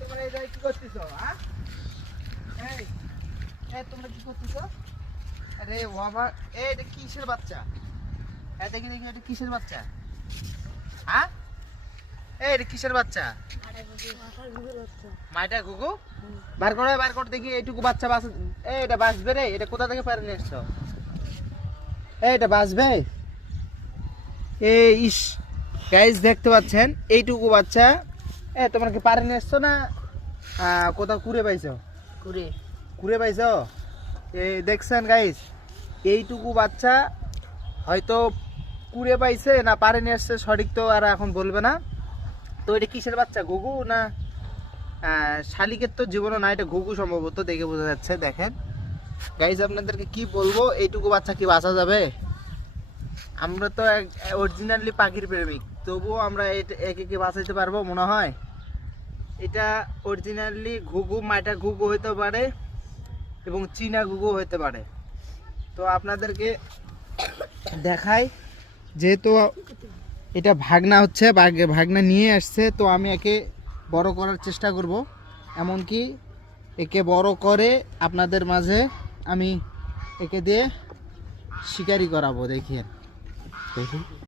তোমরা এই কি করতেছো? তোমরা কি করতেছো? আরে ও আমার এটা কিসের বাচ্চা? দেখি দেখি এটা কিসের বাচ্চা? হ্যাঁ এটা কিসের বাচ্চা? মাইটা গুগু বার করে দেখি এইটুকু বাচ্চা বাস এটা বাঁচবে রে? এটা কোথা থেকে পারে নিয়ে এসছো? এটা বাঁচবে? ইস গাইস দেখতে পাচ্ছেন এইটুকু বাচ্চা তোমরা কি পারে নিয়ে এসছো না কোথাও কুড়ে পাইছো? কুড়ে পাইছো? দেখছেন গাইস এইটুকু বাচ্চা হয়তো কুড়ে পাইছে না পারে নিয়ে এসছে সঠিক তো আর এখন বলবে না। তো এটা কিসের বাচ্চা ঘুঘু না শালিকের তো জীবনও না, এটা ঘুঘু সম্ভবত দেখে বোঝা যাচ্ছে। দেখেন গাইজ আপনাদেরকে কি বলবো, এইটুকু বাচ্চা কি বাঁচা যাবে? আমরা তো অরিজিনালি পাখির প্রেমিক, তবুও আমরা একে বাঁচাইতে পারবো মনে হয়? এটা অরিজিনালি ঘুঘু, মাইটা ঘুঘু হইতে পারে এবং চীনা ঘুঘু হইতে পারে। তো আপনাদেরকে দেখাই, যেহেতু এটা ভাগনা হচ্ছে, ভাগনা নিয়ে আসছে, তো আমি একে বড় করার চেষ্টা করব। এমনকি একে বড় করে আপনাদের মাঝে আমি একে দিয়ে শিকারি করাবো। দেখি